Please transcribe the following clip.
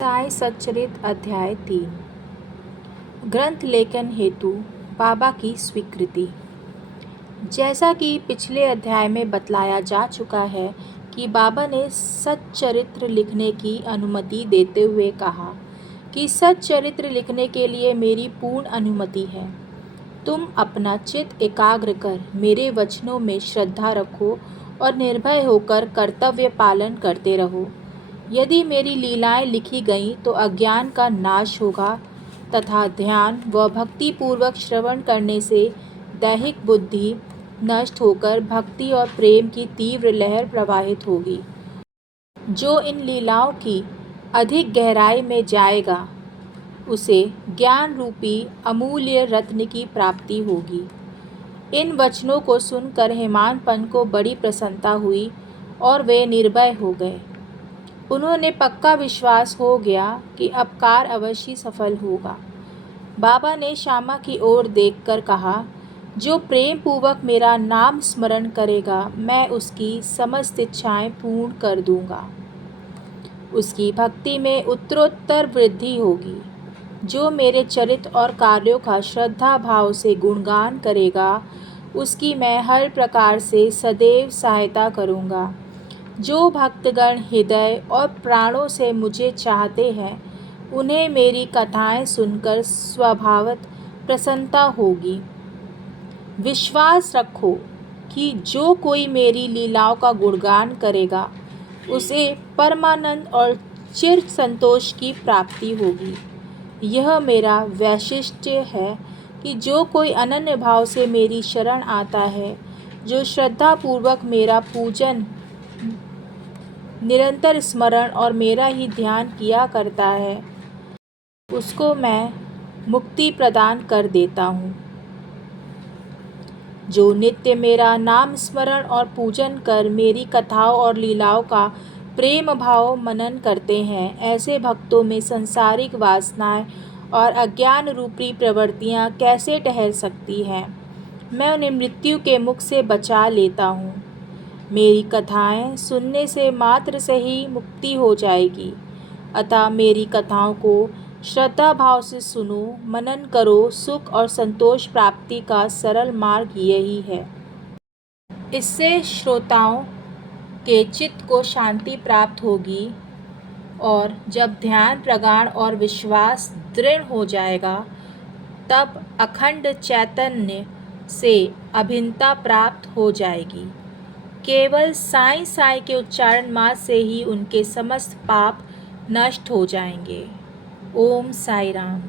साई सच्चरित अध्याय 3 ग्रंथ लेखन हेतु बाबा की स्वीकृति। जैसा कि पिछले अध्याय में बतलाया जा चुका है कि बाबा ने सच्चरित्र लिखने की अनुमति देते हुए कहा कि सच्चरित्र लिखने के लिए मेरी पूर्ण अनुमति है। तुम अपना चित्त एकाग्र कर मेरे वचनों में श्रद्धा रखो और निर्भय होकर कर्तव्य पालन करते रहो। यदि मेरी लीलाएं लिखी गईं तो अज्ञान का नाश होगा तथा ध्यान व भक्ति पूर्वक श्रवण करने से दैहिक बुद्धि नष्ट होकर भक्ति और प्रेम की तीव्र लहर प्रवाहित होगी। जो इन लीलाओं की अधिक गहराई में जाएगा उसे ज्ञान रूपी अमूल्य रत्न की प्राप्ति होगी। इन वचनों को सुनकर हेमानपन को बड़ी प्रसन्नता हुई और वे निर्भय हो गए। उन्होंने पक्का विश्वास हो गया कि अब कार्य अवश्य सफल होगा। बाबा ने श्यामा की ओर देखकर कहा, जो प्रेम पूर्वक मेरा नाम स्मरण करेगा मैं उसकी समस्त इच्छाएं पूर्ण कर दूंगा। उसकी भक्ति में उत्तरोत्तर वृद्धि होगी। जो मेरे चरित्र और कार्यों का श्रद्धा भाव से गुणगान करेगा उसकी मैं हर प्रकार से सदैव सहायता करूंगा। जो भक्तगण हृदय और प्राणों से मुझे चाहते हैं उन्हें मेरी कथाएं सुनकर स्वभावतः प्रसन्नता होगी। विश्वास रखो कि जो कोई मेरी लीलाओं का गुणगान करेगा उसे परमानंद और चिर संतोष की प्राप्ति होगी। यह मेरा वैशिष्ट्य है कि जो कोई अनन्य भाव से मेरी शरण आता है, जो श्रद्धापूर्वक मेरा पूजन निरंतर स्मरण और मेरा ही ध्यान किया करता है, उसको मैं मुक्ति प्रदान कर देता हूँ। जो नित्य मेरा नाम स्मरण और पूजन कर मेरी कथाओं और लीलाओं का प्रेम भाव मनन करते हैं, ऐसे भक्तों में संसारिक वासनाएं और अज्ञान रूपी प्रवृत्तियाँ कैसे ठहर सकती हैं। मैं उन्हें मृत्यु के मुख से बचा लेता हूँ। मेरी कथाएं सुनने से मात्र से ही मुक्ति हो जाएगी। अतः मेरी कथाओं को श्रद्धा भाव से सुनो, मनन करो। सुख और संतोष प्राप्ति का सरल मार्ग यही है। इससे श्रोताओं के चित्त को शांति प्राप्त होगी और जब ध्यान प्रगाढ़ और विश्वास दृढ़ हो जाएगा तब अखंड चैतन्य से अभिन्नता प्राप्त हो जाएगी। केवल साईं साईं के उच्चारण मात्र से ही उनके समस्त पाप नष्ट हो जाएंगे। ओम साई राम।